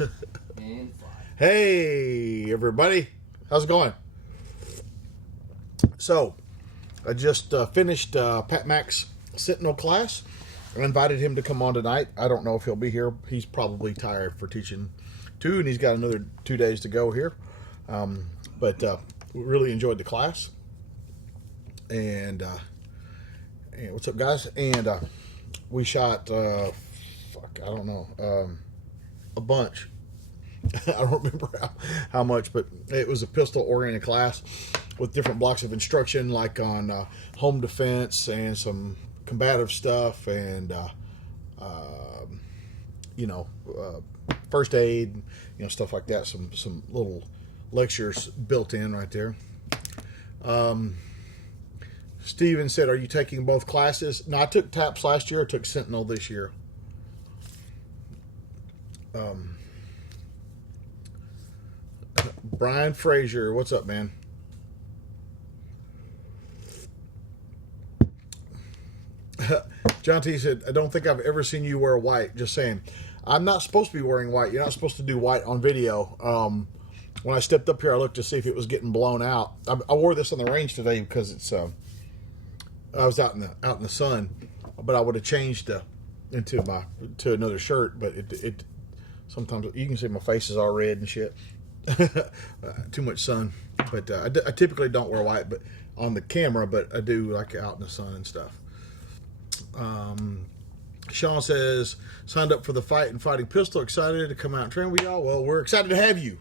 And fly. Hey, everybody. How's it going? So, I just finished Pat Mac's Sentinel class. I invited him to come on tonight. I don't know if he'll be here. He's probably tired for teaching too, and he's got another 2 days to go here. But we really enjoyed the class. And what's up, guys? And we shot, a bunch. I don't remember how much, but it was a pistol-oriented class with different blocks of instruction, like on home defense and some combative stuff, and first aid, stuff like that. Some little lectures built in right there. Steven said, "Are you taking both classes?" No, I took TAPS last year. I took Sentinel this year. Brian Frazier, what's up, man? John T said, "I don't think I've ever seen you wear white." Just saying. I'm not supposed to be wearing white. You're not supposed to do white on video. When I stepped up here, I looked to see if it was getting blown out. I wore this on the range today because it's I was out in the sun, but I would have changed to another shirt. But it sometimes you can see my face is all red and shit. Too much sun. But I typically don't wear white, but on the camera. But I do like out in the sun and stuff. Sean says, "Signed up for the fight and fighting pistol. Excited to come out and train with y'all." Well, we're excited to have you,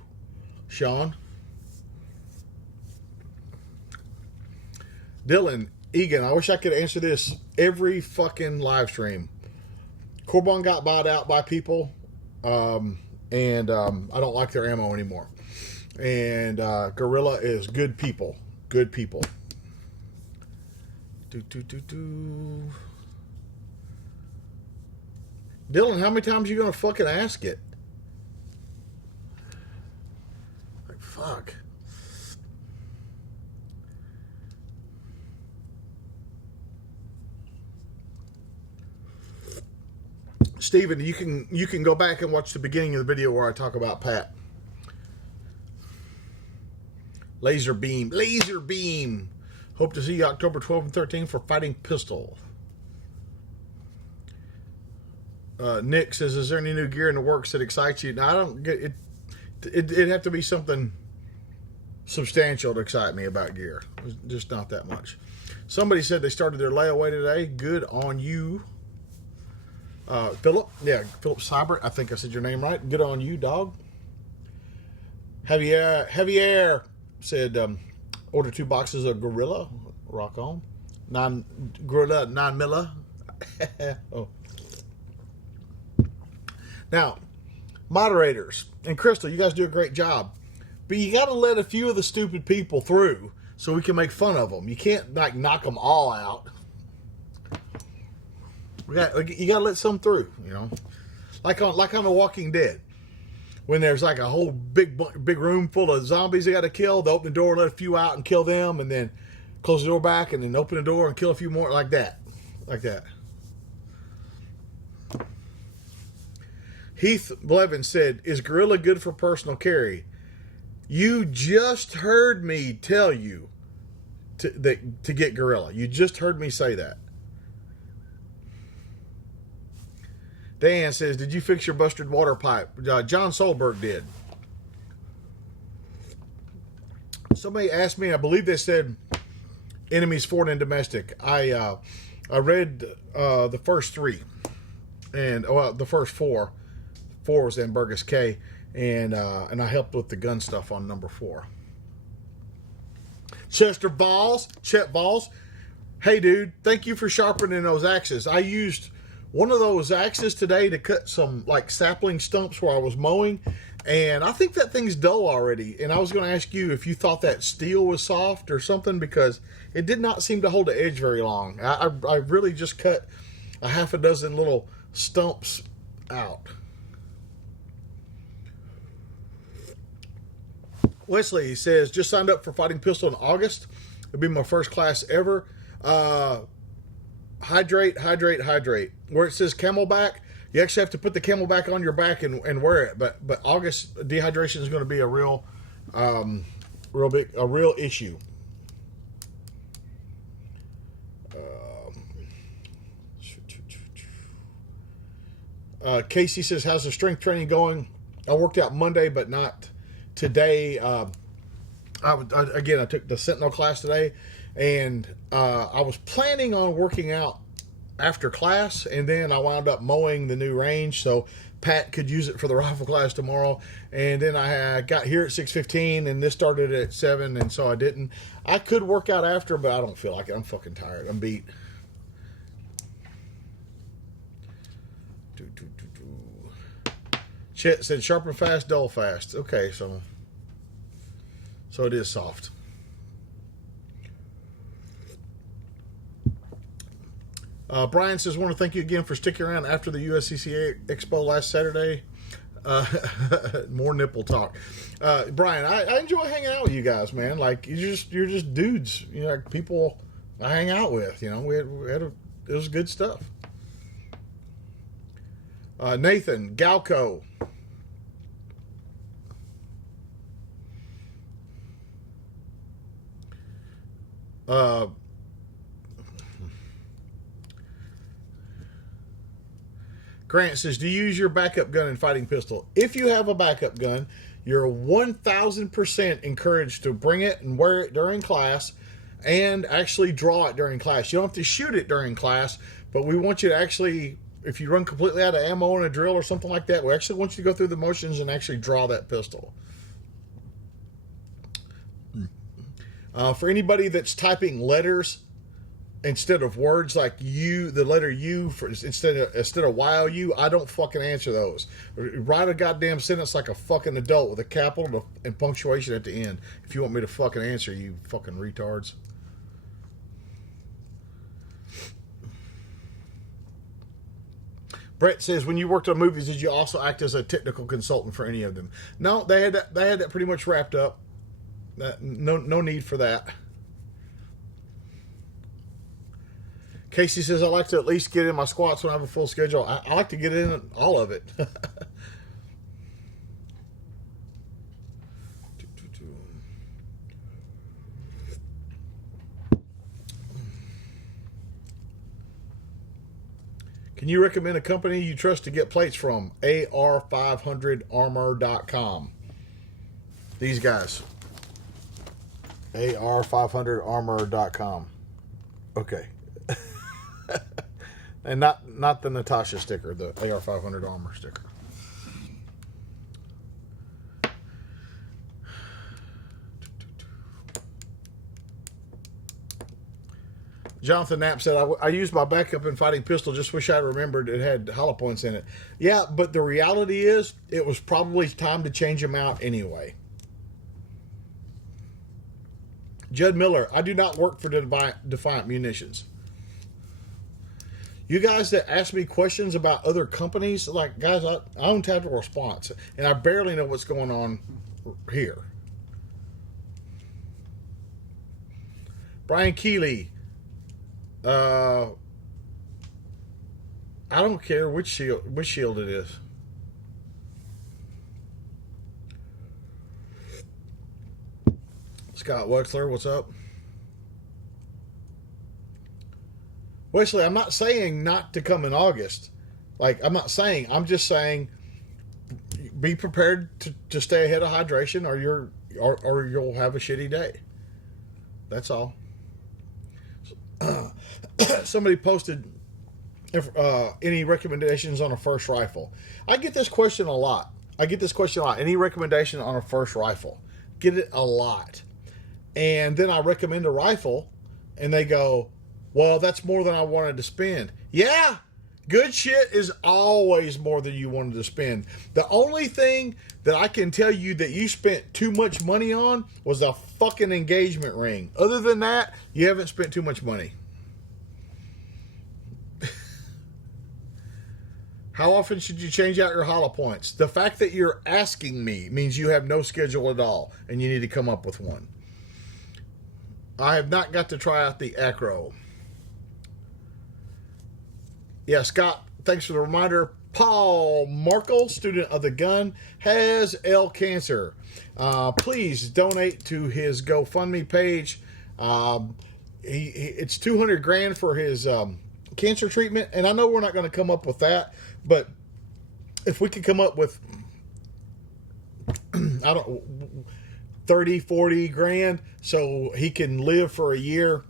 Sean. Dylan Egan, I wish I could answer this every fucking live stream. Corbin got bought out by people, and I don't like their ammo anymore. And Gorilla is good people. Good people. Dylan, how many times are you going to fucking ask it? Like, fuck. Steven, you can go back and watch the beginning of the video where I talk about Pat. Laser beam. Hope to see you October 12th and 13th for fighting pistol. Nick says, "Is there any new gear in the works that excites you?" Now, I don't get it. It'd have to be something substantial to excite me about gear. Just not that much. Somebody said they started their layaway today. Good on you. Philip Cybert, I think I said your name right. Good on you, dog. Javier said, order 2 boxes of Gorilla. Rock on. Gorilla 9mm. Oh. Now, moderators and Crystal, you guys do a great job. But you got to let a few of the stupid people through so we can make fun of them. You can't knock them all out. You got to let some through, like on The Walking Dead, when there's like a whole big room full of zombies they got to kill. They open the door, let a few out, and kill them, and then close the door back, and then open the door and kill a few more, like that. Heath Blevin said, "Is Gorilla good for personal carry?" You just heard me tell you to get Gorilla. You just heard me say that. Dan says, "Did you fix your busted water pipe?" John Solberg did. Somebody asked me, I believe they said enemies, foreign and domestic. I read the first 3, and the first 4. 4 was in Burgess K, and I helped with the gun stuff on number 4. Chet Balls. Hey, dude, thank you for sharpening those axes. I used one of those axes today to cut some like sapling stumps where I was mowing, and I think that thing's dull already. And I was going to ask you if you thought that steel was soft or something, because it did not seem to hold the edge very long. I really just cut a half a dozen little stumps out. Wesley says, "Just signed up for fighting pistol in August. It'll be my first class ever. Hydrate. Where it says Camelback, You actually have to put the Camelback on your back and wear it. But August dehydration is going to be a real real issue. Casey says, how's the strength training going? I worked out Monday, but not today. I took the Sentinel class today, and I was planning on working out after class, and then I wound up mowing the new range so Pat could use it for the rifle class tomorrow. And then I got here at 6:15, and this started at 7, and so I didn't. I could work out after, but I don't feel like it. I'm fucking tired. I'm beat. Chet said, sharpen fast, dull fast. Okay, so it is soft. Brian says, want to thank you again for sticking around after the USCCA Expo last Saturday. More nipple talk. Brian, I enjoy hanging out with you guys, man. Like, you're just dudes. You know, like people I hang out with. You know, it was good stuff. Nathan Galco. Grant says, do you use your backup gun and fighting pistol? If you have a backup gun, you're 1,000% encouraged to bring it and wear it during class and actually draw it during class. You don't have to shoot it during class, but we want you to actually, if you run completely out of ammo in a drill or something like that, we actually want you to go through the motions and actually draw that pistol. For anybody that's typing letters instead of words, like you, the letter U instead of YOU, I don't fucking answer those. Write a goddamn sentence like a fucking adult with a capital and punctuation at the end. If you want me to fucking answer, you fucking retards. Brett says, when you worked on movies, did you also act as a technical consultant for any of them? No, they had that pretty much wrapped up. No need for that. Casey says, I like to at least get in my squats when I have a full schedule. I like to get in all of it. Can you recommend a company you trust to get plates from? AR500armor.com. These guys. AR500armor.com. Okay. And not the Natasha sticker, the AR500 armor sticker. Jonathan Knapp said, I used my backup and fighting pistol. Just wish I remembered it had hollow points in it. Yeah, but the reality is it was probably time to change them out anyway. Judd Miller, I do not work for Defiant Munitions. You guys that ask me questions about other companies, like, guys, I own Tactical Response, and I barely know what's going on here. Brian Keeley, I don't care which shield it is. Scott Wexler, what's up? Wesley, I'm not saying not to come in August. Like, I'm just saying be prepared to stay ahead of hydration or you'll have a shitty day. That's all. Somebody posted any recommendations on a first rifle. I get this question a lot. Any recommendation on a first rifle? Get it a lot. And then I recommend a rifle and they go, well, that's more than I wanted to spend. Yeah, good shit is always more than you wanted to spend. The only thing that I can tell you that you spent too much money on was a fucking engagement ring. Other than that, you haven't spent too much money. How often should you change out your hollow points? The fact that you're asking me means you have no schedule at all, and you need to come up with one. I have not got to try out the Acro. Yeah, Scott, thanks for the reminder. Paul Markle, student of the gun, has L cancer. Please donate to his GoFundMe page. It's 200 grand for his cancer treatment, and I know we're not going to come up with that, but if we could come up with I don't 30, 40 grand so he can live for a year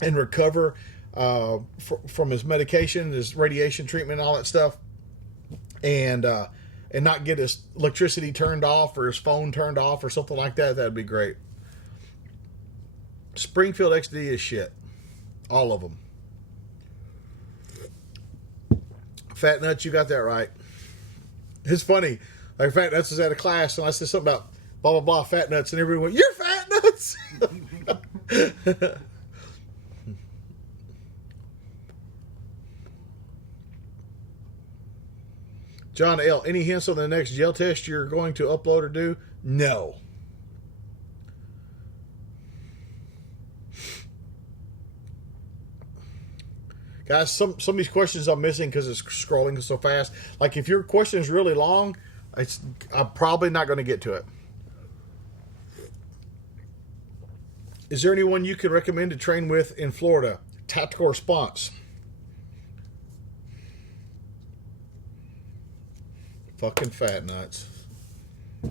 and recover from his medication, his radiation treatment, all that stuff, and not get his electricity turned off or his phone turned off or something like that, that'd be great. Springfield XD is shit. All of them. Fat Nuts, you got that right. It's funny. Like, Fat Nuts was at a class, and I said something about blah, blah, blah, Fat Nuts, and everyone went, "You're Fat Nuts!" John L., any hints on the next gel test you're going to upload or do? No. Guys, some of these questions I'm missing because it's scrolling so fast. Like, if your question is really long, I'm probably not going to get to it. Is there anyone you could recommend to train with in Florida? Tactical response. Fucking Fat Nuts. Do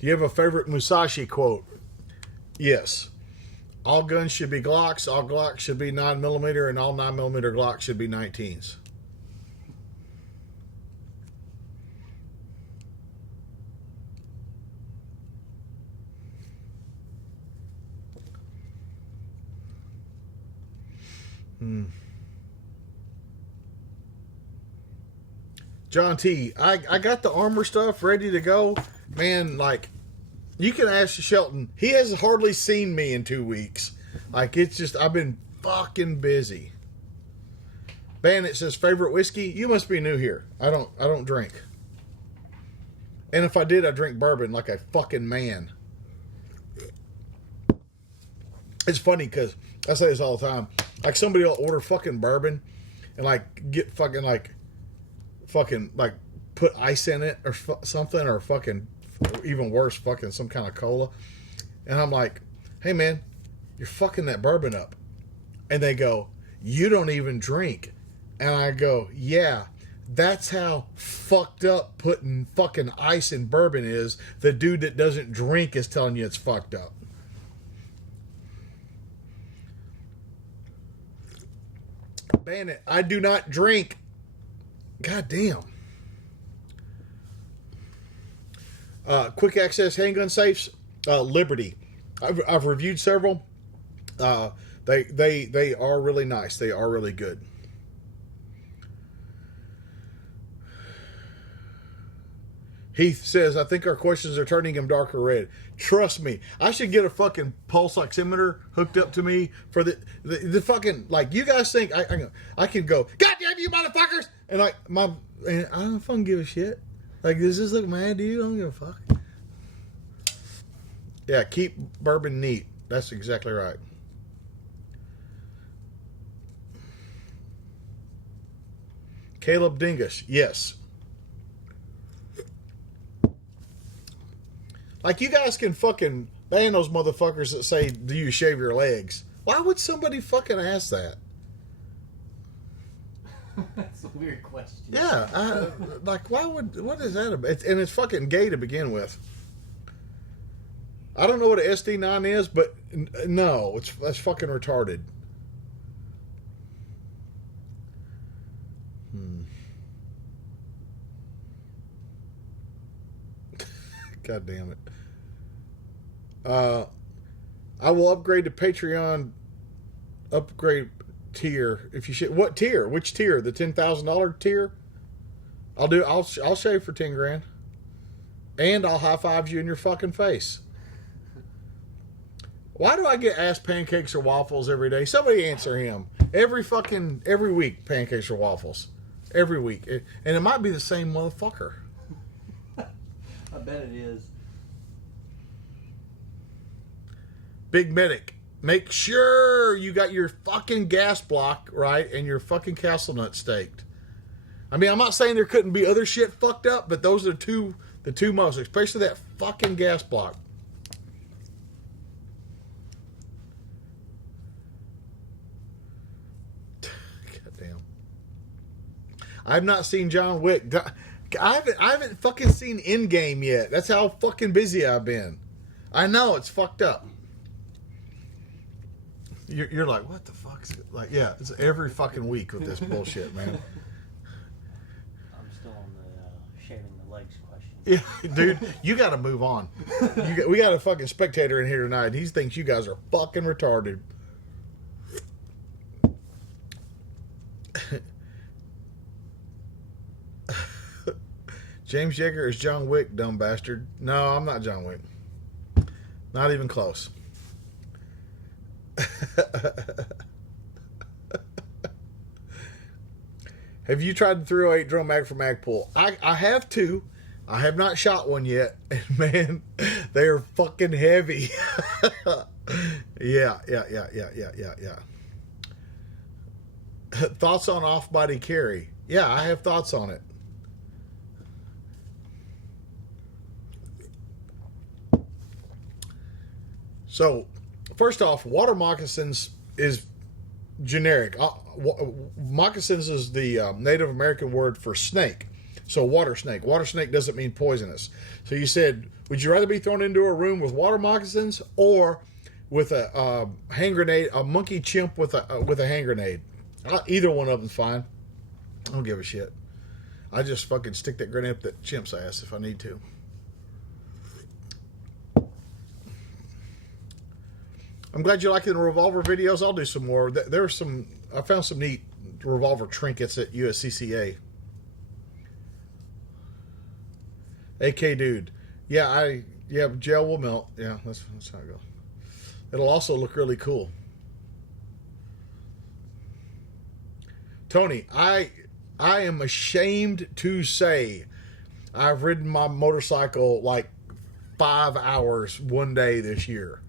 you have a favorite Musashi quote? Yes. All guns should be Glocks, all Glocks should be 9mm, and all 9mm Glocks should be 19s. John T., I got the armor stuff ready to go. Man, like, you can ask Shelton. He has hardly seen me in 2 weeks. Like, it's just, I've been fucking busy. Bandit says, favorite whiskey? You must be new here. I don't drink. And if I did, I drink bourbon like a fucking man. It's funny because I say this all the time. Like, somebody will order fucking bourbon and, like, get fucking, like, put ice in it or something, or fucking, even worse, fucking some kind of cola. And I'm like, hey, man, you're fucking that bourbon up. And they go, you don't even drink. And I go, yeah, that's how fucked up putting fucking ice in bourbon is. The dude that doesn't drink is telling you it's fucked up. Bandit, I do not drink. God damn. Quick access handgun safes. Liberty. I've reviewed several. They are really nice. They are really good. Heath says, I think our questions are turning him darker red. Trust me, I should get a fucking pulse oximeter hooked up to me for the fucking, like, you guys think I can go, God damn you motherfuckers! And like, and I don't fucking give a shit. Like, does this look mad to you? I don't give a fuck. Yeah, keep bourbon neat. That's exactly right. Caleb Dingus, yes. Like, you guys can fucking ban those motherfuckers that say, do you shave your legs? Why would somebody fucking ask that? That's a weird question. Yeah, like, what is that about? And it's fucking gay to begin with. I don't know what an SD9 is, but no, that's fucking retarded. God damn it. I will upgrade to Patreon upgrade tier if you should. What tier? Which tier? The $10,000 tier? I'll shave for 10 grand. And I'll high five you in your fucking face. Why do I get asked pancakes or waffles every day? Somebody answer him. Every week, pancakes or waffles. Every week. And it might be the same motherfucker. I bet it is. Big Medic. Make sure you got your fucking gas block right and your fucking castle nut staked. I mean, I'm not saying there couldn't be other shit fucked up, but those are the two most, especially that fucking gas block. Goddamn. I've not seen John Wick. I haven't fucking seen Endgame yet. That's how fucking busy I've been. I know it's fucked up. You're like, what the fuck's it? Like, yeah, it's every fucking week with this bullshit, man. I'm still on the shaving the legs question. Yeah, dude, you got to move on. We got a fucking spectator in here tonight. He thinks you guys are fucking retarded. James Yeager is John Wick, dumb bastard. No, I'm not John Wick. Not even close. Have you tried the 308 drum mag for Magpul? I have two. I have not shot one yet. And man, they are fucking heavy. Yeah. Thoughts on off-body carry? Yeah, I have thoughts on it. So, first off, water moccasins is generic. Moccasins is the Native American word for snake. So, water snake. Water snake doesn't mean poisonous. So, you said, would you rather be thrown into a room with water moccasins or with a hand grenade, a monkey chimp with a hand grenade? Either one of them's fine. I don't give a shit. I just fucking stick that grenade up that chimp's ass if I need to. I'm glad you like the revolver videos. I'll do some more. There's some. I found some neat revolver trinkets at USCCA. AK dude, yeah, gel will melt. Yeah, that's how it goes. It'll also look really cool. Tony, I am ashamed to say I've ridden my motorcycle like 5 hours one day this year.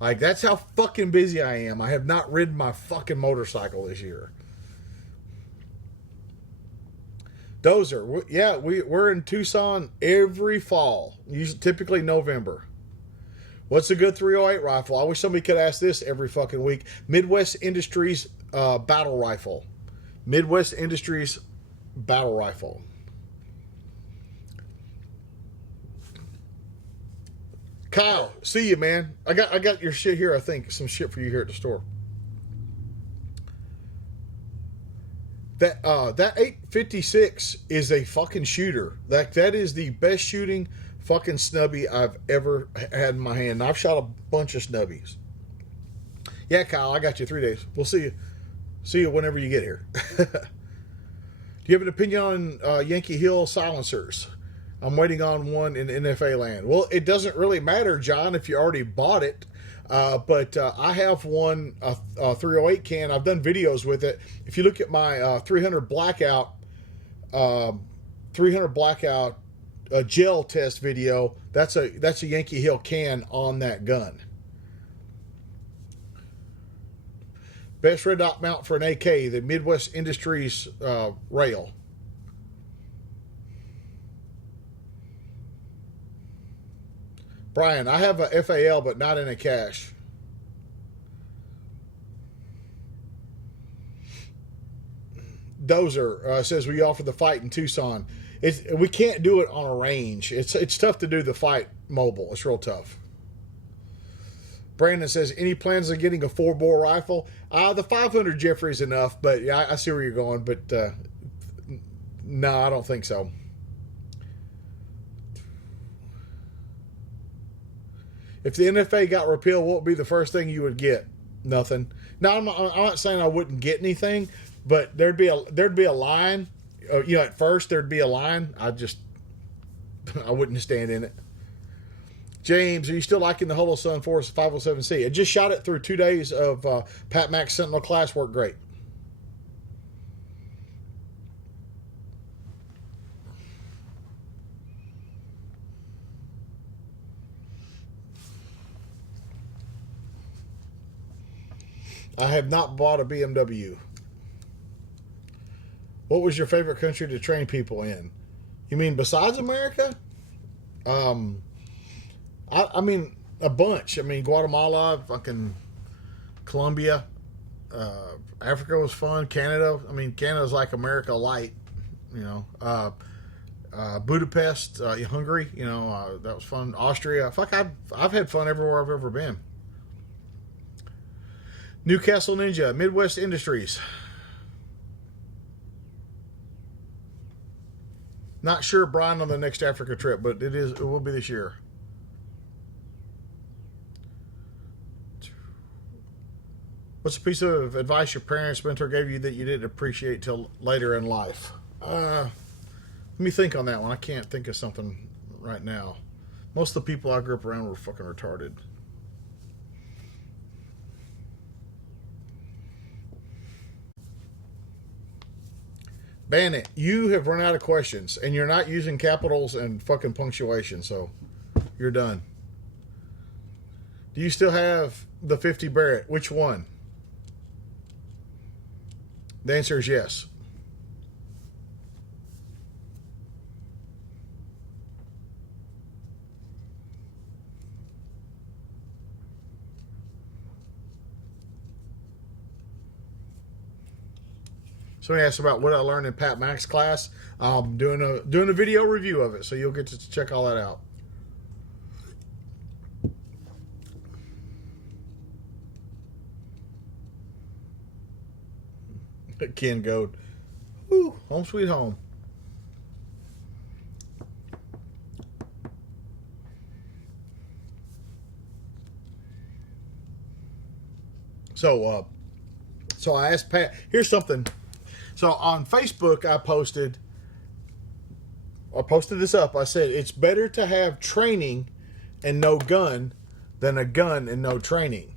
Like, that's how fucking busy I am. I have not ridden my fucking motorcycle this year. Dozer, yeah, we're in Tucson every fall. Usually, typically November. What's a good 308 rifle? I wish somebody could ask this every fucking week. Midwest Industries battle rifle. Midwest Industries battle rifle. Kyle, see you, man. I got your shit here. I think some shit for you here at the store. That 856 is a fucking shooter. That is the best shooting fucking snubby I've ever had in my hand. I've shot a bunch of snubbies. Yeah, Kyle, I got you 3 days. We'll see you. See you whenever you get here. Do you have an opinion on Yankee Hill silencers? I'm waiting on one in NFA land. Well, it doesn't really matter, John, if you already bought it. But I have one, a 308 can. I've done videos with it. If you look at my 300 blackout gel test video, that's a Yankee Hill can on that gun. Best red dot mount for an AK, the Midwest Industries rail. Brian, I have a FAL, but not in a cache. Dozer says we offer the fight in Tucson. We can't do it on a range. It's tough to do the fight mobile. It's real tough. Brandon says, any plans on getting a 4-bore rifle? The 500 Jeffrey's enough, but yeah, I see where you're going. But no, I don't think so. If the NFA got repealed, what would be the first thing you would get? Nothing. Now, I'm not saying I wouldn't get anything, but there'd be a line. At first there'd be a line. I wouldn't stand in it. James, are you still liking the Holosun Force 507C? I just shot it through 2 days of Pat Max Sentinel class. Worked great. I have not bought a BMW. What was your favorite country to train people in? You mean besides America? I mean a bunch. I mean Guatemala, fucking Colombia, Africa was fun. Canada. I mean Canada's like America light. You know. Budapest, Hungary. You know that was fun. Austria. Fuck, I've had fun everywhere I've ever been. Newcastle Ninja, Midwest Industries. Not sure, Brian, on the next Africa trip, but it will be this year. What's a piece of advice your parents, mentor gave you that you didn't appreciate till later in life? Let me think on that one. I can't think of something right now. Most of the people I grew up around were fucking retarded. Bandit, you have run out of questions, and you're not using capitals and fucking punctuation, so you're done. Do you still have the 50 Barrett? Which one? The answer is yes. Somebody asked about what I learned in Pat Mack's class. I'm doing a video review of it, so you'll get to check all that out. Ken Goat. Woo, home sweet home. So I asked Pat, here's something. So on Facebook, I posted this up. I said, it's better to have training and no gun than a gun and no training.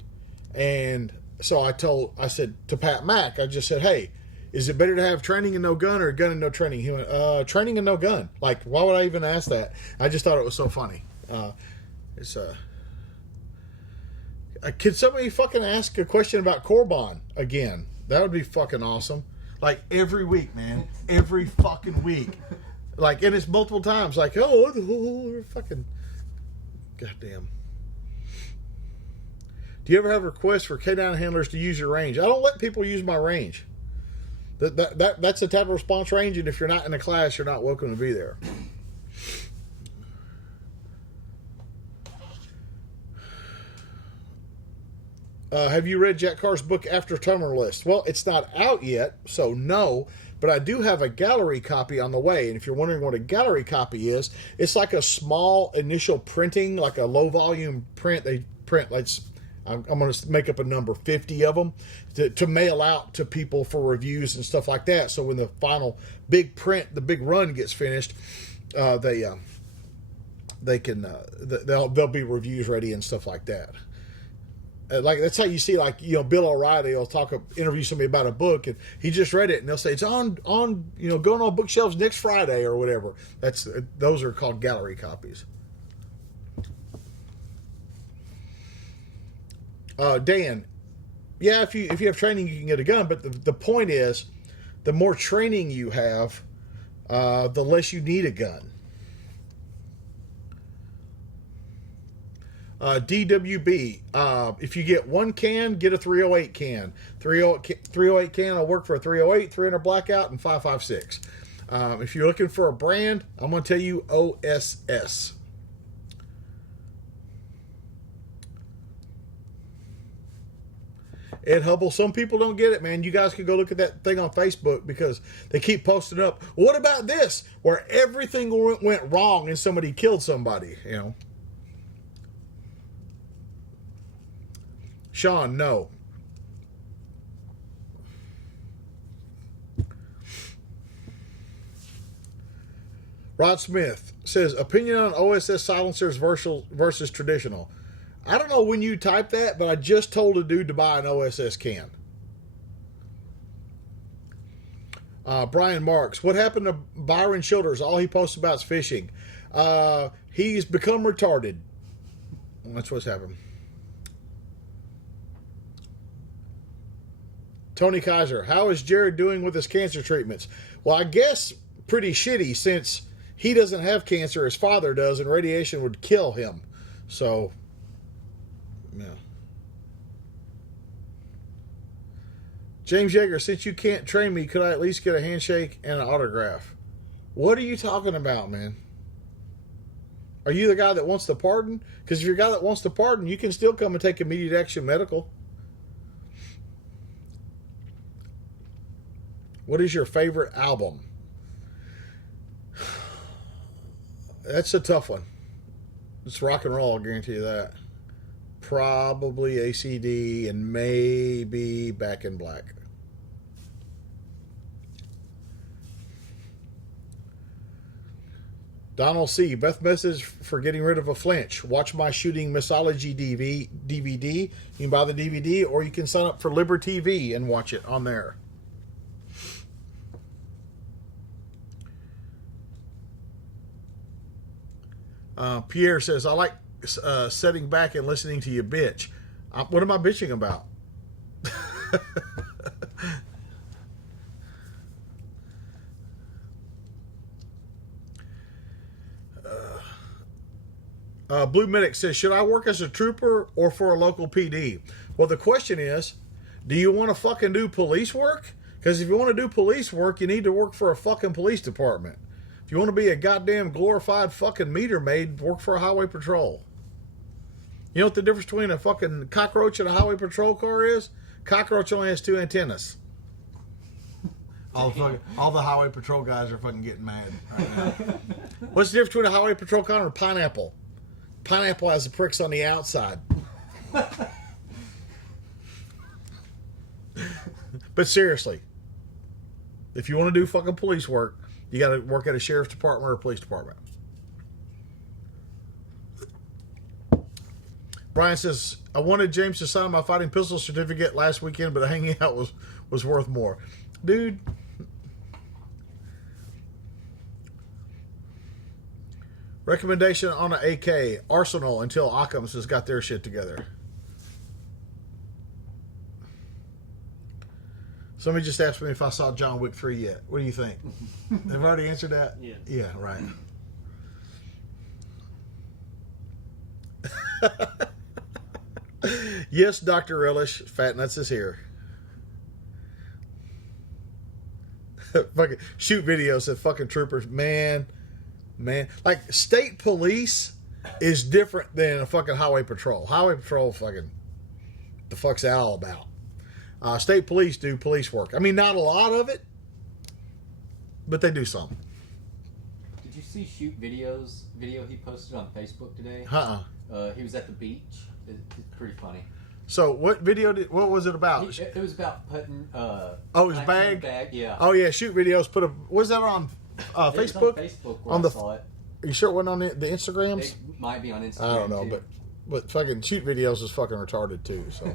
And so I said to Pat Mack, I just said, hey, is it better to have training and no gun or a gun and no training? He went, training and no gun. Like, why would I even ask that? I just thought it was so funny. Could somebody fucking ask a question about Corbon again? That would be fucking awesome. Like every week, man. Every fucking week. Like, and it's multiple times. Like, fucking goddamn. Do you ever have requests for K9 handlers to use your range? I don't let people use my range. That's a type of response range, and if you're not in a class, you're not welcome to be there. Have you read Jack Carr's book After Terminal List? Well, it's not out yet, so no. But I do have a gallery copy on the way. And if you're wondering what a gallery copy is, it's like a small initial printing, like a low volume print. They print, I'm going to make up a number, 50 of them, to mail out to people for reviews and stuff like that. So when the final big print, the big run gets finished, they'll be reviews ready and stuff like that. Like that's how you see, like, you know, Bill O'Reilly will interview somebody about a book, and he just read it, and they'll say it's on going on bookshelves next Friday or whatever. Those are called gallery copies. Dan, yeah, if you have training, you can get a gun, but the point is, the more training you have, the less you need a gun. DWB, if you get one can, get a 308 can. 308 can will work for a 308, 300 blackout, and 5.56. If you're looking for a brand, I'm going to tell you OSS. Ed Hubble, some people don't get it, man. You guys can go look at that thing on Facebook because they keep posting up, what about this? Where everything went wrong and somebody killed somebody, you know. Sean, no. Rod Smith says, opinion on OSS silencers versus traditional. I don't know when you typed that, but I just told a dude to buy an OSS can. Brian Marks, what happened to Byron Childers? All he posts about is fishing. He's become retarded. That's what's happened. Tony Kaiser, how is Jared doing with his cancer treatments? Well, I guess pretty shitty since he doesn't have cancer, his father does, and radiation would kill him. So, yeah. James Yeager, since you can't train me, could I at least get a handshake and an autograph? What are you talking about, man? Are you the guy that wants the pardon? Because if you're a guy that wants the pardon, you can still come and take immediate action medical. What is your favorite album? That's a tough one. It's rock and roll, I'll guarantee you that. Probably ACD and maybe Back in Black. Donald C. Beth message for getting rid of a flinch. Watch my shooting mixology DVD. You can buy the DVD or you can sign up for Liber TV and watch it on there. Pierre says, I like sitting back and listening to you bitch. What am I bitching about? Blue Medic says, should I work as a trooper or for a local PD? Well, the question is, do you want to fucking do police work? Because if you want to do police work, you need to work for a fucking police department. If you want to be a goddamn glorified fucking meter maid, work for a highway patrol. You know what the difference between a fucking cockroach and a highway patrol car is? Cockroach only has 2 antennas. All the highway patrol guys are fucking getting mad right now. What's the difference between a highway patrol car and a pineapple? Pineapple has the pricks on the outside. But seriously, if you want to do fucking police work, you got to work at a sheriff's department or a police department. Brian says, I wanted James to sign my fighting pistol certificate last weekend, but hanging out was worth more. Dude. Recommendation on an AK. Arsenal until Occam's has got their shit together. Somebody just asked me if I saw John Wick 3 yet. What do you think? They've already answered that? Yeah. Yeah, right. Yes, Dr. Relish. Fat Nuts is here. Fucking shoot videos of fucking troopers. Man. Like, state police is different than a fucking highway patrol. Highway patrol fucking, the fuck's that all about? State police do police work. I mean, not a lot of it, but they do some. Did you see Shoot video he posted on Facebook today? He was at the beach. It's pretty funny. So what what was it about? It was about putting his bag? Yeah. Oh yeah, Shoot videos was that on Facebook? On Facebook where I saw it. Are you sure it wasn't on the Instagrams? It might be on Instagram. I don't know, too. but fucking Shoot videos is fucking retarded too, so.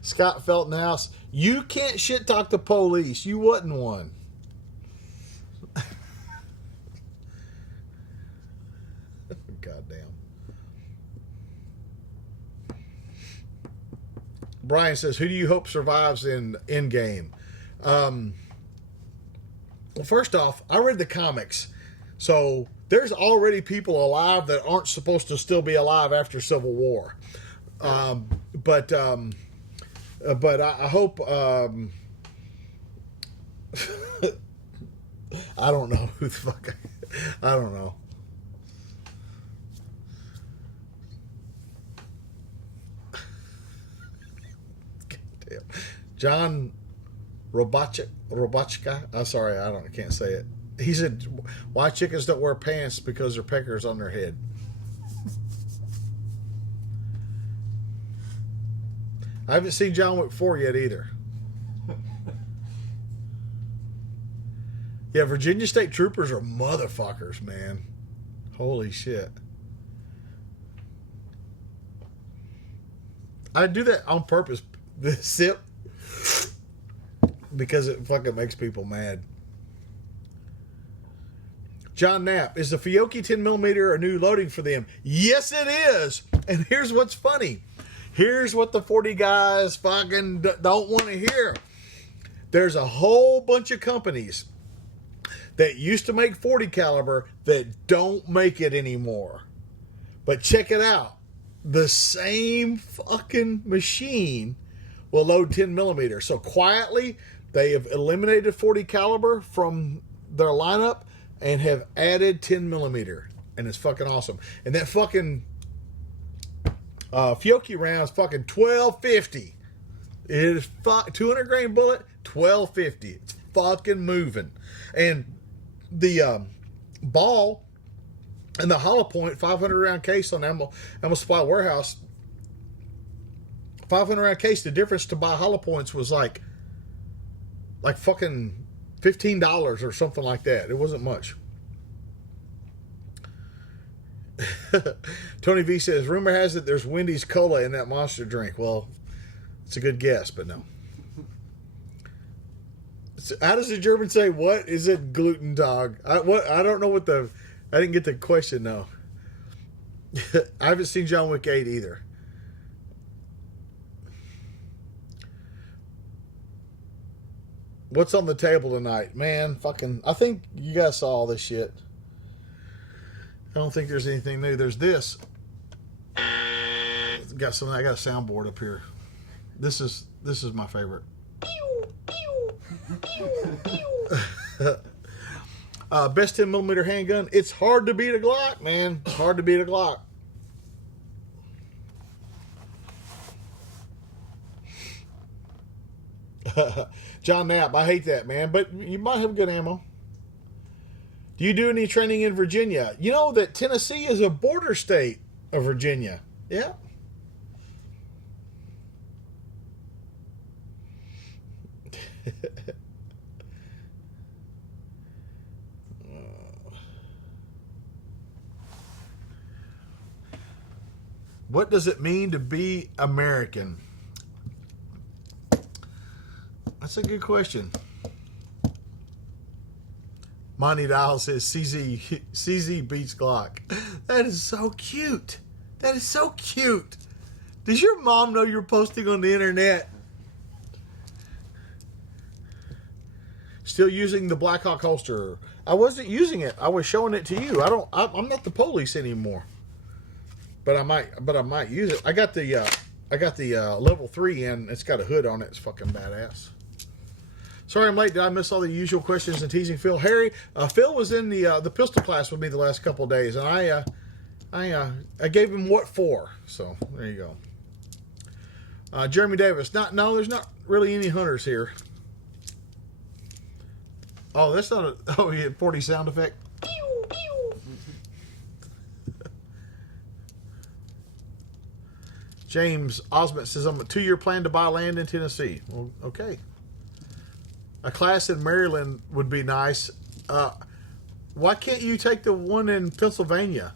Scott Feltonhouse, you can't shit talk the police. You wasn't one. Goddamn. Brian says, who do you hope survives in Endgame? Well, first off, I read the comics. So there's already people alive that aren't supposed to still be alive after Civil War. But I hope I don't know who the fuck I don't know. Goddamn. John Robachka. I'm sorry, I can't say it. He said, why chickens don't wear pants? Because their peckers on their head. I haven't seen John Wick 4 yet either. Yeah, Virginia State Troopers are motherfuckers, man. Holy shit. I do that on purpose. The sip. Because it fucking makes people mad. John Knapp, is the Fiocchi 10mm a new loading for them? Yes, it is. And here's what's funny. Here's what the 40 guys fucking don't want to hear. There's a whole bunch of companies that used to make 40 caliber that don't make it anymore. But check it out. The same fucking machine will load 10mm. So quietly, they have eliminated 40 caliber from their lineup and have added 10mm. And it's fucking awesome. And that fucking Fiocchi round is fucking 1250. It is 200 grain bullet, 1250. It's fucking moving. And the ball and the hollow point 500 round case on Ammo Supply Warehouse, 500 round case, the difference to buy hollow points was like fucking $15 or something like that. It wasn't much. Tony V says, rumor has it there's Wendy's cola in that Monster drink. Well, it's a good guess, but no. So how does the German say, what is it, gluten dog? I don't know what I didn't get the question, though. I haven't seen John Wick 8 either. What's on the table tonight? Man, fucking, I think you guys saw all this shit. I don't think there's anything new. There's this. I got a soundboard up here. This is my favorite. Best 10mm handgun. It's hard to beat a Glock, man. It's hard to beat a Glock. John Knapp, I hate that, man, but you might have good ammo. Do you do any training in Virginia? You know that Tennessee is a border state of Virginia. Yeah. What does it mean to be American? That's a good question. Monty Dial says CZ beats Glock. That is so cute. That is so cute. Does your mom know you're posting on the internet? Still using the Blackhawk holster. I wasn't using it. I was showing it to you. I'm not the police anymore. But I might use it. I got the level 3 and it's got a hood on it. It's fucking badass. Sorry I'm late. Did I miss all the usual questions and teasing Phil? Harry, Phil was in the pistol class with me the last couple of days, and I gave him what for. So there you go. Jeremy Davis. No, there's not really any hunters here. Oh, that's not a. Oh, yeah, 40 sound effect. Pew, pew. James Osment says, I'm a 2-year plan to buy land in Tennessee. Well, okay. A class in Maryland would be nice. Why can't you take the one in Pennsylvania?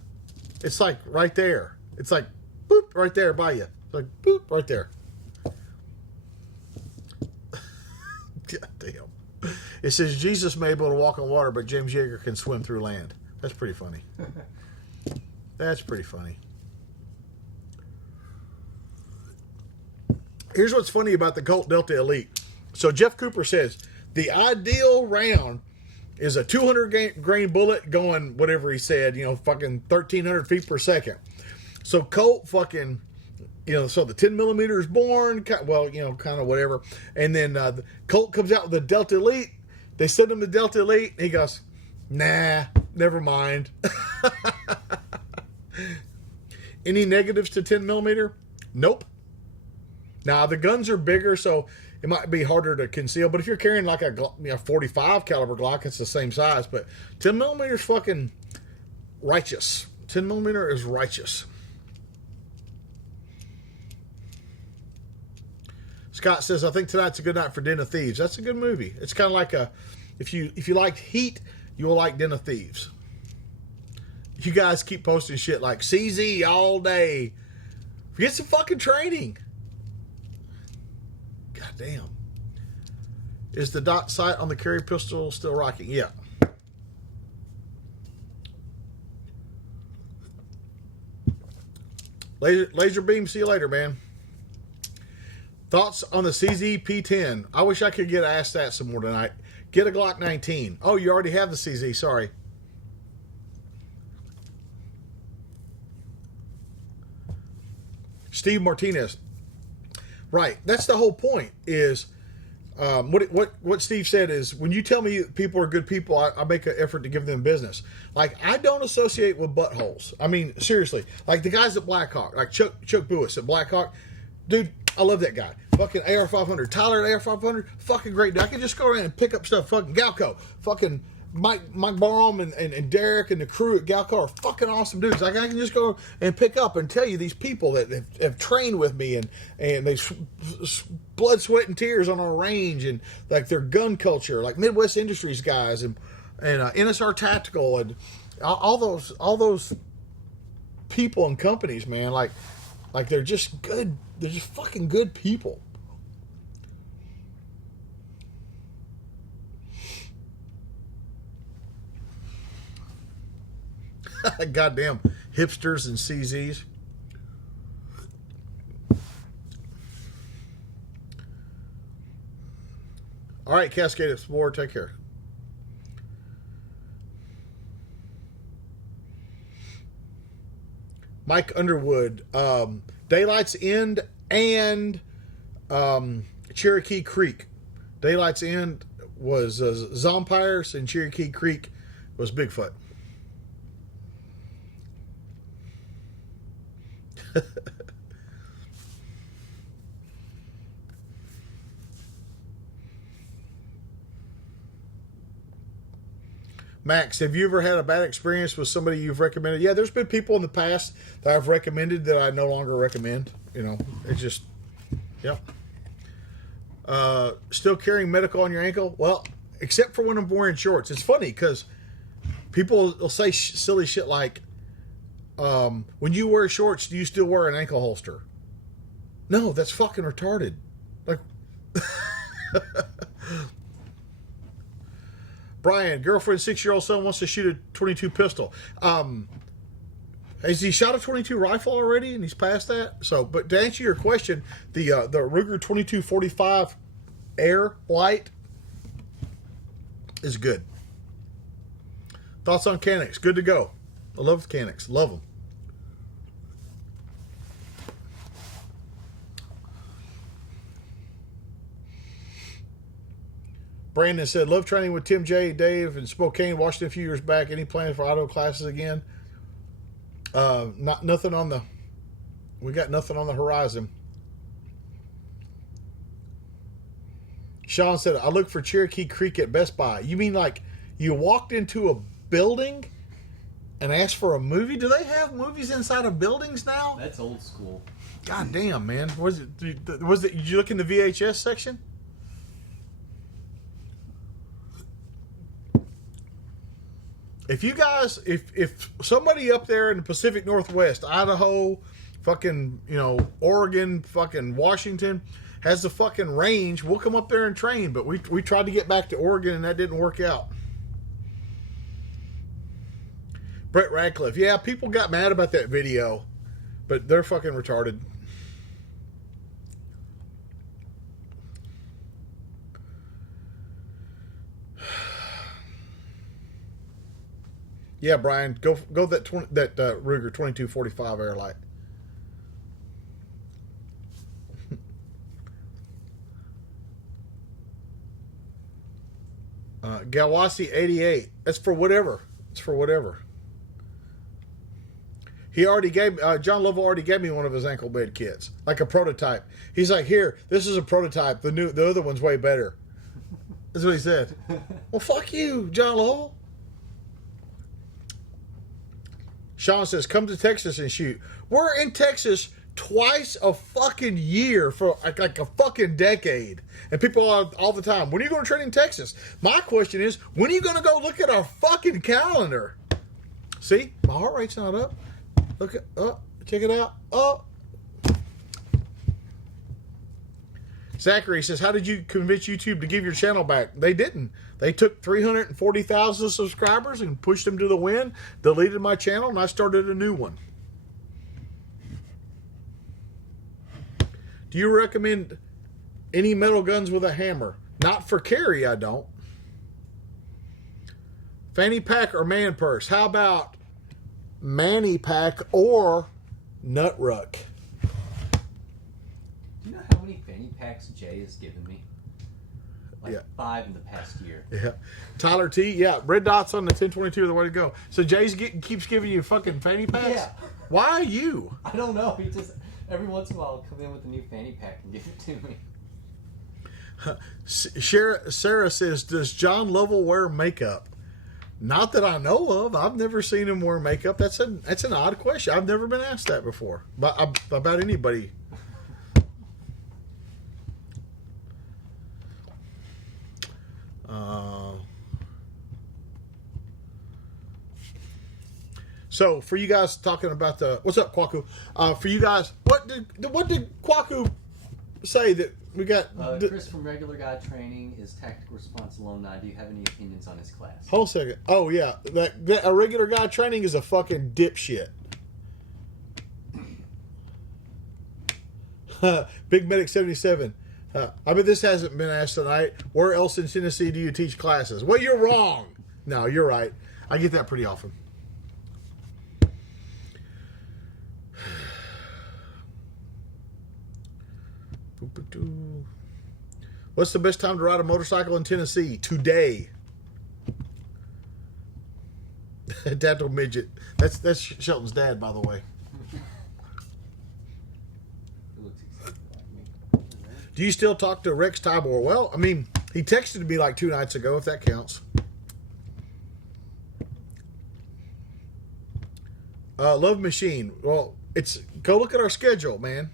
It's like right there. It's like, boop, right there by you. It's like, boop, right there. God damn. It says, Jesus may be able to walk on water, but James Yeager can swim through land. That's pretty funny. That's pretty funny. Here's what's funny about the Colt Delta Elite. So Jeff Cooper says, the ideal round is a 200 grain bullet going, whatever he said, fucking 1,300 feet per second. So Colt fucking, so the 10mm is born, well, kind of whatever. And then the Colt comes out with the Delta Elite. They send him the Delta Elite. And he goes, nah, never mind. Any negatives to 10mm? Nope. Now, the guns are bigger, so it might be harder to conceal. But if you're carrying like a 45 caliber Glock, it's the same size. But 10mm is fucking righteous. 10mm is righteous. Scott says, I think tonight's a good night for Den of Thieves. That's a good movie. It's kind of like if you liked Heat, you will like Den of Thieves. You guys keep posting shit like CZ all day. Get some fucking training. God damn. Is the dot sight on the carry pistol still rocking? Yeah. Laser beam. See you later, man. Thoughts on the CZ P10? I wish I could get asked that some more tonight. Get a Glock 19. Oh, you already have the CZ. Sorry. Steve Martinez. Right. That's the whole point. Is what Steve said is when you tell me people are good people, I make an effort to give them business. Like, I don't associate with buttholes. I mean, seriously. Like the guys at Blackhawk, like Chuck Buis at Blackhawk, dude. I love that guy. Fucking AR-500. Tyler at AR-500. Fucking great dude. I can just go around and pick up stuff. Fucking Galco. Fucking Mike Barham and Derek and the crew at Galco are fucking awesome dudes. Like, I can just go and pick up and tell you these people that have trained with me and they blood, sweat, and tears on our range and like their gun culture, like Midwest Industries guys and NSR Tactical and all those people and companies, man. Like they're just good. They're just fucking good people. Goddamn hipsters and CZs. All right, Cascade Explorer, take care. Mike Underwood, Daylight's End and Cherokee Creek. Daylight's End was Zompires and Cherokee Creek was Bigfoot. Max, have you ever had a bad experience with somebody you've recommended? Yeah, there's been people in the past that I've recommended that I no longer recommend. You know, it's just, yep. Still carrying medical on your ankle? Well, except for when I'm wearing shorts. It's funny because people will say silly shit like, when you wear shorts, do you still wear an ankle holster? No, that's fucking retarded. Like, Brian, girlfriend, 6-year-old son wants to shoot a 22 pistol. Has he shot a 22 rifle already and he's past that? So, but to answer your question, the Ruger 2245 Air Light is good. Thoughts on Canics? Good to go. I love Canics. Love them. Brandon said, love training with Tim J, Dave, in Spokane, Washington a few years back. Any plans for auto classes again? Nothing on the, we got nothing on the horizon. Sean said, I looked for Cherokee Creek at Best Buy. You mean like you walked into a building and asked for a movie? Do they have movies inside of buildings now? That's old school. God damn, man. Was it, did you look in the VHS section? If you guys, if somebody up there in the Pacific Northwest, Idaho, fucking, Oregon, fucking Washington, has the fucking range, we'll come up there and train. But we tried to get back to Oregon and that didn't work out. Brett Radcliffe. Yeah, people got mad about that video, but they're fucking retarded. Yeah, Brian, go that Ruger 2245 Air Light. Galwasi 88. That's for whatever. It's for whatever. He already gave John Lovell already gave me one of his ankle bed kits, like a prototype. He's like, here, this is a prototype. The other one's way better. That's what he said. Well, fuck you, John Lovell. Sean says, come to Texas and shoot. We're in Texas twice a fucking year for like a fucking decade. And people are all the time, when are you going to train in Texas? My question is, when are you going to go look at our fucking calendar? See, my heart rate's not up. Look at, check it out. Oh. Zachary says, how did you convince YouTube to give your channel back? They didn't. They took 340,000 subscribers and pushed them to the wind, deleted my channel, and I started a new one. Do you recommend any metal guns with a hammer? Not for carry, I don't. Fanny pack or man purse? How about Manny pack or nut ruck? Do you know how many fanny packs Jay has given me? Like 5 in the past year. Yeah. Tyler T, yeah. Red dots on the 1022 are the way to go. So Jay's keeps giving you fucking fanny packs? Yeah. Why you? I don't know. He just, every once in a while, come in with a new fanny pack and give it to me. Sarah says, does John Lovell wear makeup? Not that I know of. I've never seen him wear makeup. That's an odd question. I've never been asked that before about anybody. So for you guys talking about what's up, Kwaku? For you guys, what did Kwaku say that we got? Chris from Regular Guy Training is Tactical Response alumni. Do you have any opinions on his class? Hold a second. Oh yeah, that a Regular Guy Training is a fucking dipshit. Big Medic 77. I bet this hasn't been asked tonight. Where else in Tennessee do you teach classes? Well, you're wrong. No, you're right. I get that pretty often. What's the best time to ride a motorcycle in Tennessee? Today. Tactical Midget. That's Shelton's dad, by the way. Do you still talk to Rex Tybor? Well, I mean, he texted me like 2 nights ago, if that counts. Love Machine. Well, go look at our schedule, man.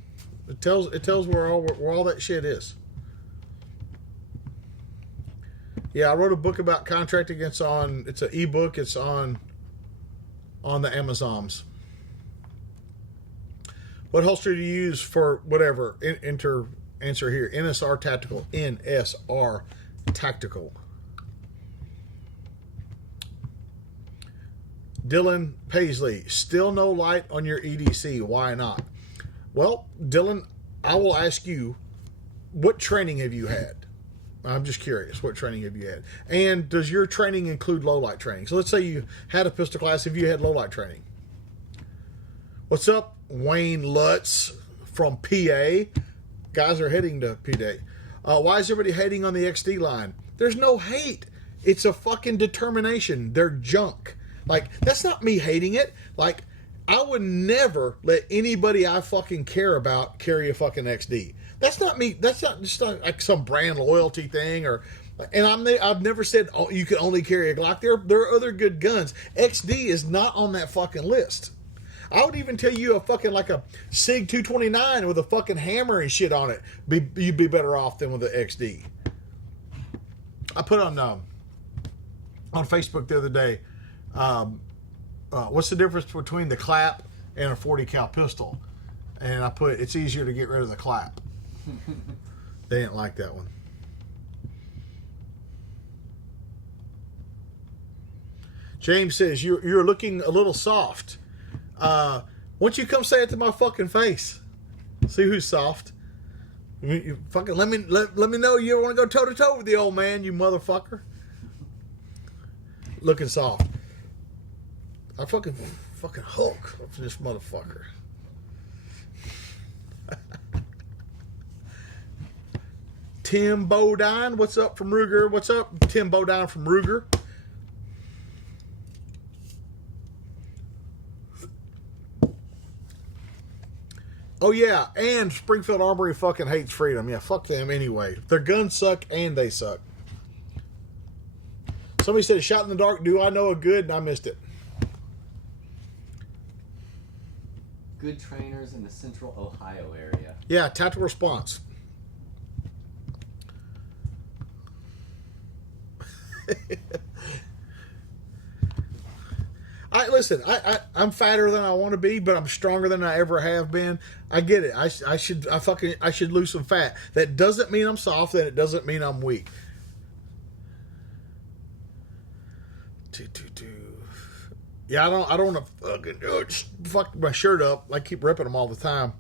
It tells where all that shit is. Yeah, I wrote a book about contracting. It's an ebook. It's on the Amazons. What holster do you use for whatever? Answer here. NSR Tactical. NSR Tactical. Dylan Paisley. Still no light on your EDC. Why not? Well, Dylan, I will ask you, what training have you had? I'm just curious. What training have you had? And does your training include low light training? So let's say you had a pistol class. Have you had low light training? What's up, Wayne Lutz from PA? Guys are heading to PA. Why is everybody hating on the XD line? There's no hate. It's a fucking determination. They're junk. Like, that's not me hating it. Like, I would never let anybody I fucking care about carry a fucking XD. That's not me. That's not just like some brand loyalty thing I've never said you can only carry a Glock. There are other good guns. XD is not on that fucking list. I would even tell you a fucking like a SIG 229 with a fucking hammer and shit on it. You'd be better off than with the XD. I put on Facebook the other day. What's the difference between the clap and a 40 cal pistol? And I put, it's easier to get rid of the clap. They didn't like that one. James says, you're looking a little soft. Why don't you come say it to my fucking face? See who's soft. You fucking let me know you want to go toe to toe with the old man, you motherfucker. Looking soft. I fucking Hulk for this motherfucker. Tim Bodine, what's up from Ruger? What's up, Tim Bodine from Ruger? Oh yeah, and Springfield Armory fucking hates freedom. Yeah, fuck them anyway. Their guns suck and they suck. Somebody said, shot in the dark, do I know a good? And I missed it. Good trainers in the central Ohio area. Yeah, tactical response. I'm fatter than I want to be, but I'm stronger than I ever have been. I get it. I should lose some fat. That doesn't mean I'm soft, and it doesn't mean I'm weak. Yeah, I don't want to fucking just fuck my shirt up. I keep ripping them all the time.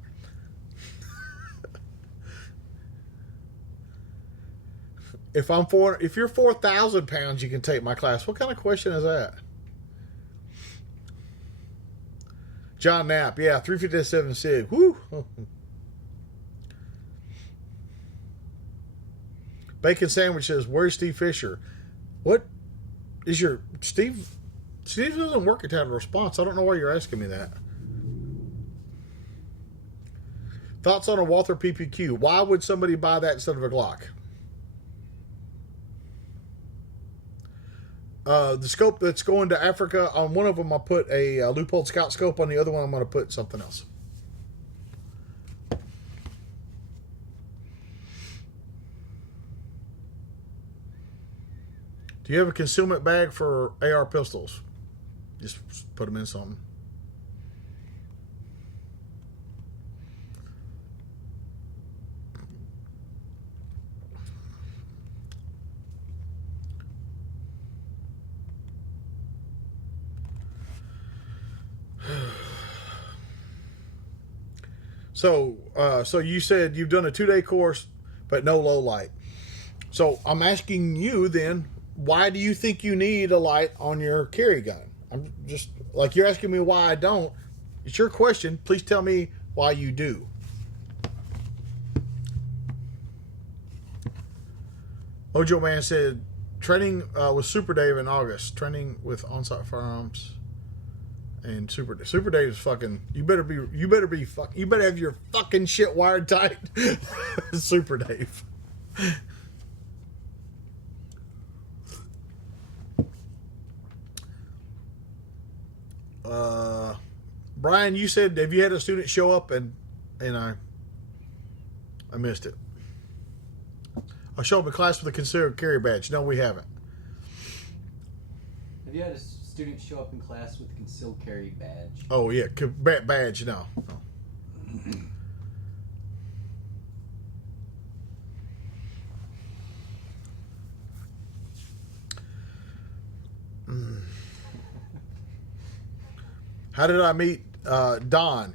if you're 4,000 pounds, you can take my class. What kind of question is that? John Knapp, yeah, 357 SIG. Woo! Bacon Sandwiches, where's Steve Fisher? What is your... Steve doesn't work at Town Response. I don't know why you're asking me that. Thoughts on a Walther PPQ. Why would somebody buy that instead of a Glock? The scope that's going to Africa, on one of them I put a Leupold Scout scope, on the other one I'm going to put something else. Do you have a concealment bag for AR pistols? Just put them in something. So you said you've done a 2-day course, but no low light. So I'm asking you then, why do you think you need a light on your carry gun? I'm just, like, you're asking me why I don't. It's your question. Please tell me why you do. Ojo Man said, training with Super Dave in August. Training with on-site firearms. And Super Dave is fucking. You better have your fucking shit wired tight. Super Dave. Brian, you said, have you had a student show up and I missed it. I show up in class with a concealed carry badge. No, we haven't. Have you had a student show up in class with a concealed carry badge? Oh, yeah. Badge, no. How did I meet Don?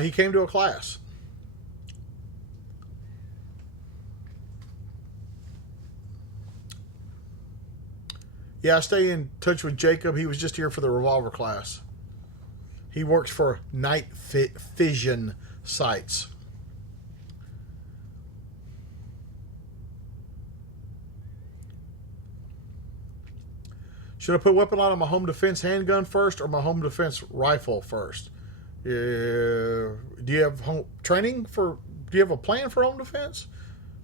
He came to a class. Yeah, I stay in touch with Jacob. He was just here for the revolver class. He works for Night Fission Sites. Should I put weapon light on my home defense handgun first or my home defense rifle first? Do you have training for? Do you have a plan for home defense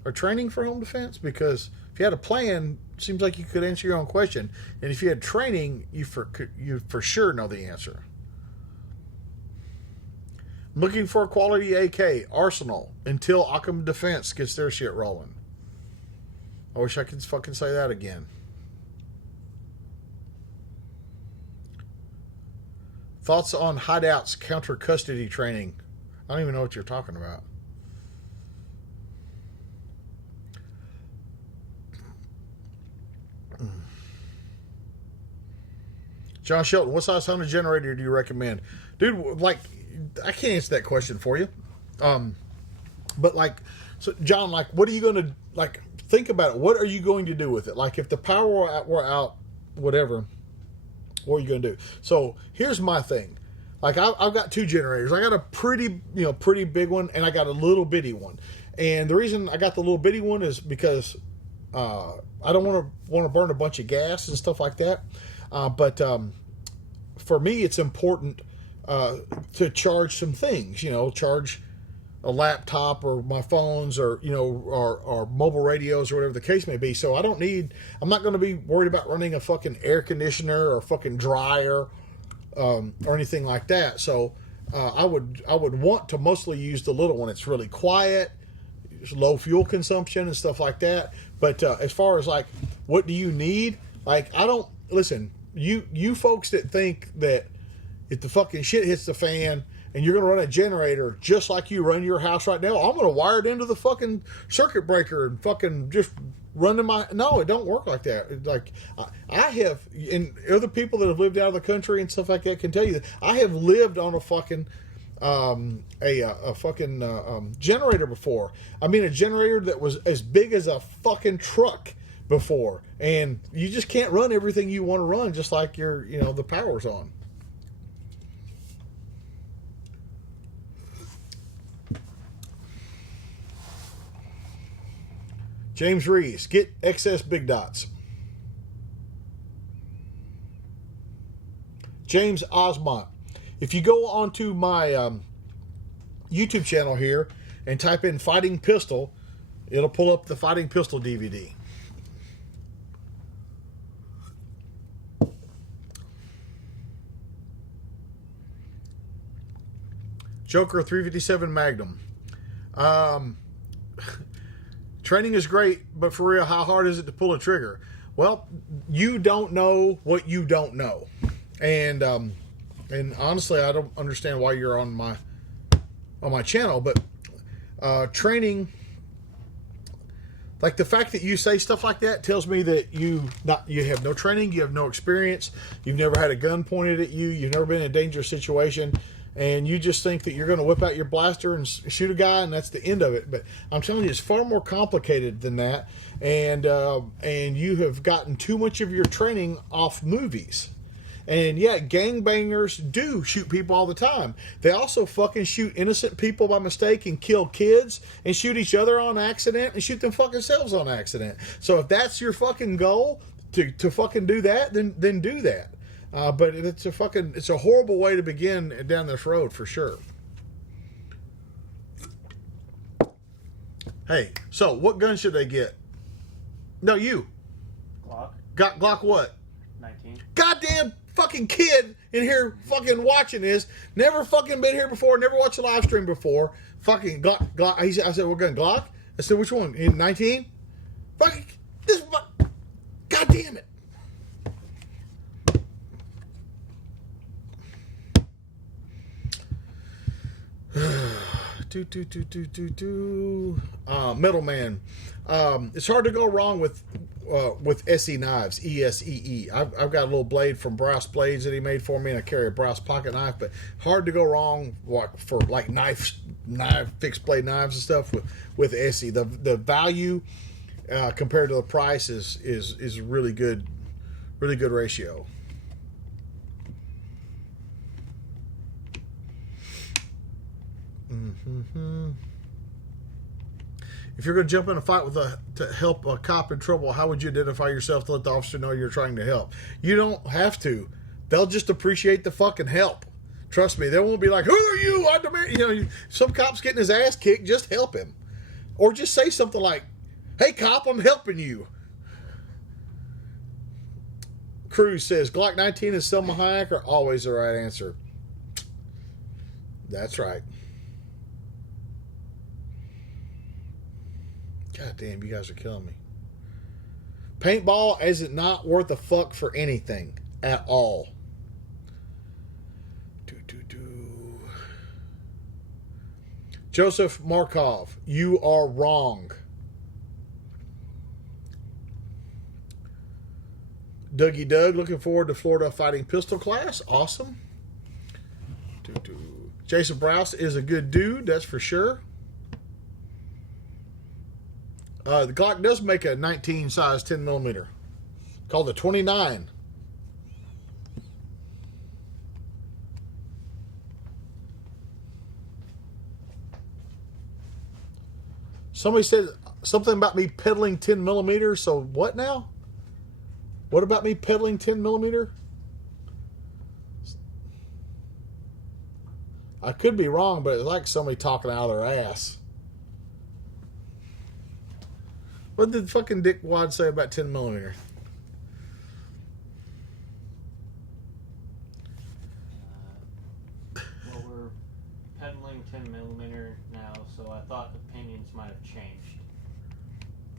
or training for home defense? Because if you had a plan, it seems like you could answer your own question. And if you had training, you for sure know the answer. I'm looking for a quality AK arsenal until Occam Defense gets their shit rolling. I wish I could fucking say that again. Thoughts on hideouts counter custody training? I don't even know what you're talking about. John Shelton, what size Honda generator do you recommend? Dude, like, I can't answer that question for you. But like, so John, like, what are you going to, like, think about it. What are you going to do with it? Like, if the power were out, whatever, what are you going to do? So here's my thing. Like, I've got two generators. I got a pretty big one, and I got a little bitty one. And the reason I got the little bitty one is because I don't want to burn a bunch of gas and stuff like that. But for me, it's important to charge some things. You know, charge a laptop or my phones or, you know, or mobile radios or whatever the case may be. So I'm not going to be worried about running a fucking air conditioner or fucking dryer or anything like that. So I would want to mostly use the little one. It's really quiet, it's low fuel consumption and stuff like that. But as far as like, what do you need? Like, listen, you folks that think that if the fucking shit hits the fan and you're going to run a generator just like you run your house right now, I'm going to wire it into the fucking circuit breaker and fucking just run to my... No, it don't work like that. Like, I have... And other people that have lived out of the country and stuff like that can tell you that I have lived on a fucking a fucking generator before. I mean, a generator that was as big as a fucking truck before, and you just can't run everything you want to run, just like the power's on. James Reese, get excess big dots. James Osmont, if you go onto my YouTube channel here and type in Fighting Pistol, it'll pull up the Fighting Pistol DVD. Joker 357 Magnum. Training is great, but for real, how hard is it to pull a trigger? Well, you don't know what you don't know. And honestly, I don't understand why you're on my channel, but training, like the fact that you say stuff like that tells me that you have no training, you have no experience, you've never had a gun pointed at you, you've never been in a dangerous situation, and you just think that you're going to whip out your blaster and shoot a guy, and that's the end of it. But I'm telling you, it's far more complicated than that, and you have gotten too much of your training off movies. And yeah, gangbangers do shoot people all the time. They also fucking shoot innocent people by mistake and kill kids and shoot each other on accident and shoot them fucking selves on accident. So if that's your fucking goal, to fucking do that, then do that. But it's a horrible way to begin down this road for sure. Hey, so what gun should they get? No, you. Glock. Got Glock what? 19. Goddamn fucking kid in here fucking watching this. Never fucking been here before. Never watched a live stream before. Fucking Glock. I said, we're going Glock? I said, which one? In 19? Fucking this. God damn it. Metal Man. It's hard to go wrong with SE knives. ESEE. I've got a little blade from Brass Blades that he made for me, and I carry a brass pocket knife. But hard to go wrong for like knife fixed blade knives and stuff with SE. The value compared to the price is really good ratio. Mm-hmm. If you're going to jump in a fight to help a cop in trouble, how would you identify yourself to let the officer know you're trying to help? You don't have to. They'll just appreciate the fucking help. Trust me, they won't be like, "Who are you? I demand." Some cop's getting his ass kicked. Just help him, or just say something like, "Hey, cop, I'm helping you." Cruz says Glock 19 and Selma Hayek are always the right answer. That's right. God damn, you guys are killing me. Paintball is not worth a fuck for anything at all. Joseph Markov, you are wrong. Dougie Doug, looking forward to Florida Fighting Pistol class. Awesome. Jason Browse is a good dude, that's for sure. The Glock does make a 19 size 10 millimeter called the 29. Somebody said something about me peddling 10 millimeter. So what now? What about me peddling 10 millimeter? I could be wrong, but it's like somebody talking out of their ass. What did fucking Dick Wad say about 10 millimeter? Well, we're peddling 10 millimeter now, so I thought opinions might have changed.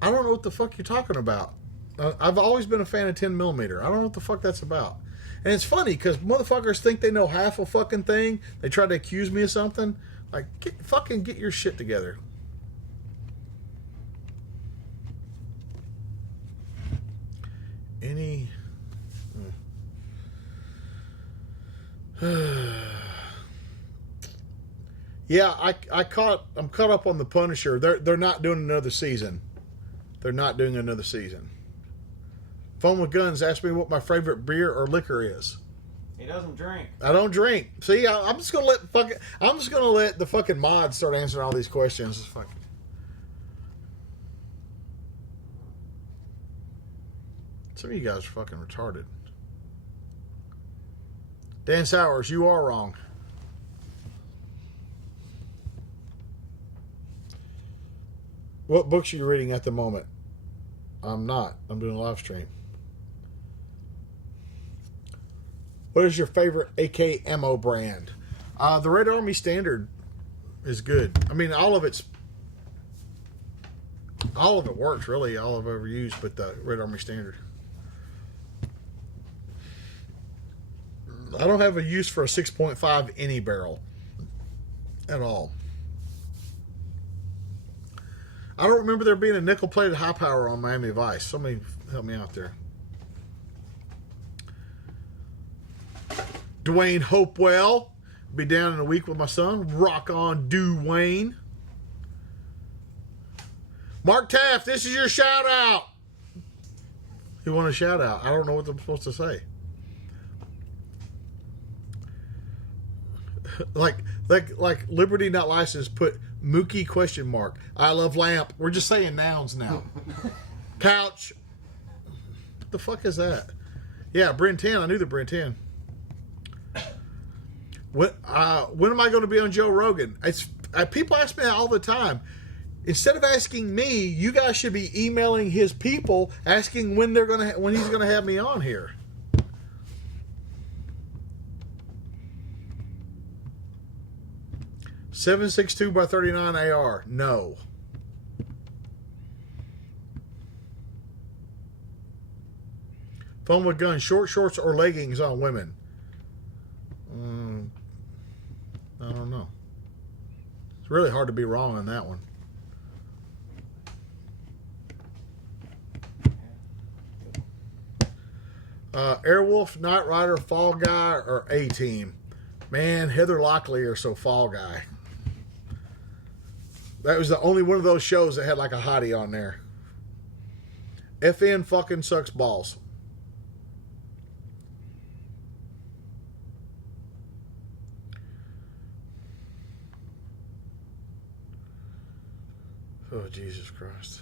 I don't know what the fuck you're talking about. I've always been a fan of 10 millimeter. I don't know what the fuck that's about. And it's funny because motherfuckers think they know half a fucking thing. They try to accuse me of something. Like, get your shit together. Any Yeah, I'm caught up on the Punisher. They're not doing another season. They're not doing another season. Phone with Guns asked me what my favorite beer or liquor is. He doesn't drink. I don't drink. See, I'm just gonna let the fucking mods start answering all these questions. Fuck. Some of you guys are fucking retarded. Dan Sowers, you are wrong. What books are you reading at the moment? I'm not. I'm doing a live stream. What is your favorite AK ammo brand? The Red Army Standard is good. I mean, all of it works, really. All I've ever used, but the Red Army Standard. I don't have a use for a 6.5 any barrel at all. I don't remember there being a nickel-plated high power on Miami Vice. Somebody help me out there. Dwayne Hopewell. Be down in a week with my son. Rock on, Dwayne. Mark Taft, this is your shout out. You want a shout out? I don't know what I'm supposed to say. like Liberty Not Licensed put Mookie question mark. I love lamp. We're just saying nouns now. Couch. What the fuck is that? Yeah, Brent 10. I knew the Brent 10. When am I going to be on Joe Rogan? People ask me that all the time. Instead of asking me, you guys should be emailing his people asking when he's gonna have me on here. .762 by 39 AR. No. Phone with gun. Short shorts or leggings on women. I don't know. It's really hard to be wrong on that one. Airwolf, Knight Rider, Fall Guy, or A-Team. Man, Heather Locklear, so Fall Guy. That was the only one of those shows that had like a hottie on there. FN fucking sucks balls. Oh, Jesus Christ.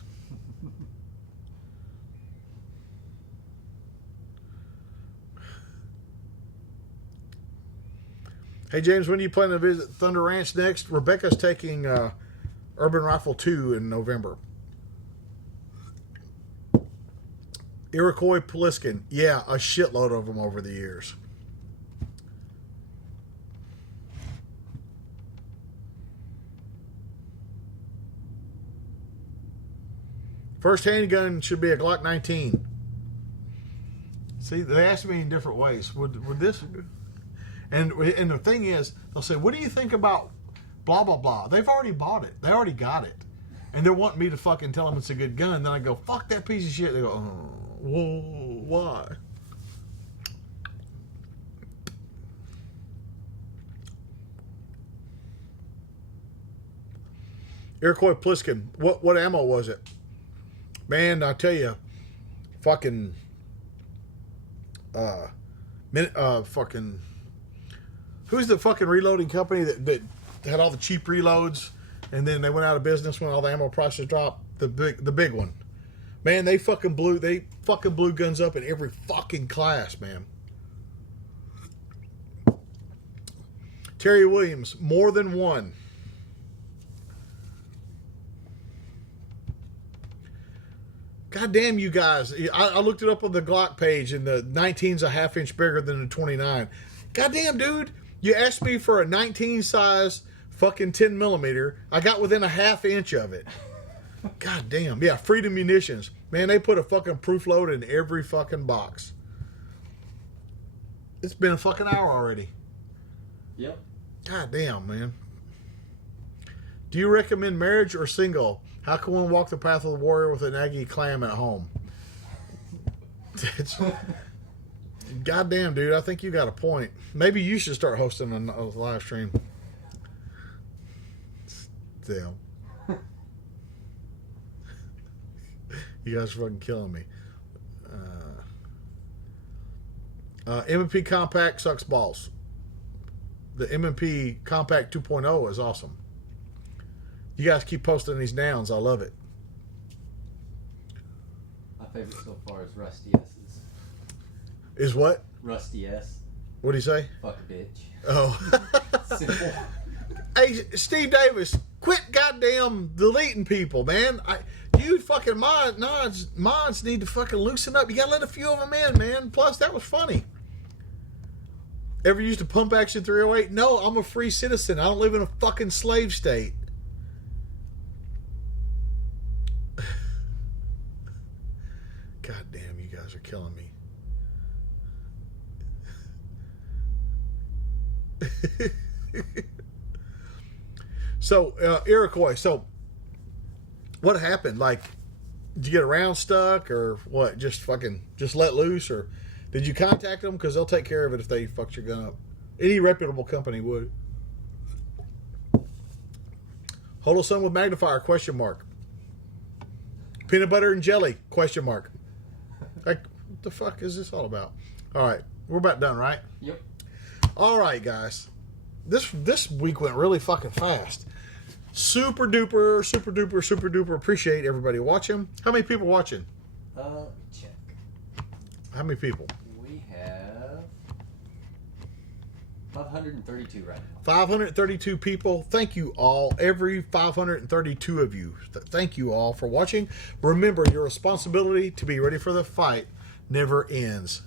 Hey, James, when are you planning to visit Thunder Ranch next? Rebecca's taking Urban Rifle 2 in November. Iroquois Pliskin. Yeah, a shitload of them over the years. First handgun should be a Glock 19. See, they asked me in different ways. Would this... And the thing is, they'll say, what do you think about blah, blah, blah? They've already bought it. They already got it. And they're wanting me to fucking tell them it's a good gun. Then I go, fuck that piece of shit. They go, oh, whoa, why? Iroquois Pliskin. What ammo was it? Man, I tell you, fucking, fucking, who's the fucking reloading company that had all the cheap reloads, and then they went out of business when all the ammo prices dropped? The big one, man. They fucking blew guns up in every fucking class, man. Terry Williams, more than one. God damn you guys. I looked it up on the Glock page, and the 19's a half inch bigger than the 29. God damn, dude. You asked me for a 19 size fucking 10 millimeter. I got within a half inch of it. God damn. Yeah, Freedom Munitions. Man, they put a fucking proof load in every fucking box. It's been a fucking hour already. Yep. God damn, man. Do you recommend marriage or single? How can one walk the path of the warrior with an Aggie clam at home? Goddamn, dude, I think you got a point. Maybe you should start hosting a live stream. Damn. You guys are fucking killing me. M&P Compact sucks balls. The M&P Compact 2.0 is awesome. You guys keep posting these nouns. I love it. My favorite so far is Rusty S's. Is what? Rusty S. What do you say? Fuck a bitch. Oh. Simple. Hey, Steve Davis, quit goddamn deleting people, man. You fucking mods need to fucking loosen up. You gotta let a few of them in, man. Plus, that was funny. Ever used a pump action 308? No, I'm a free citizen. I don't live in a fucking slave state. God damn, you guys are killing me. So, Iroquois, so what happened? Like, did you get around stuck or what? Just let loose? Or did you contact them? Because they'll take care of it if they fucked your gun up. Any reputable company would. Holosun with magnifier, question mark. Peanut butter and jelly, question mark. Like, what the fuck is this all about? All right, we're about done, right? Yep. All right, guys. This week went really fucking fast. Super duper, super duper, super duper appreciate everybody watching. How many people watching? Check. How many people? We have 532 right now. 532 people. Thank you all. Every 532 of you. Thank you all for watching. Remember, your responsibility to be ready for the fight never ends.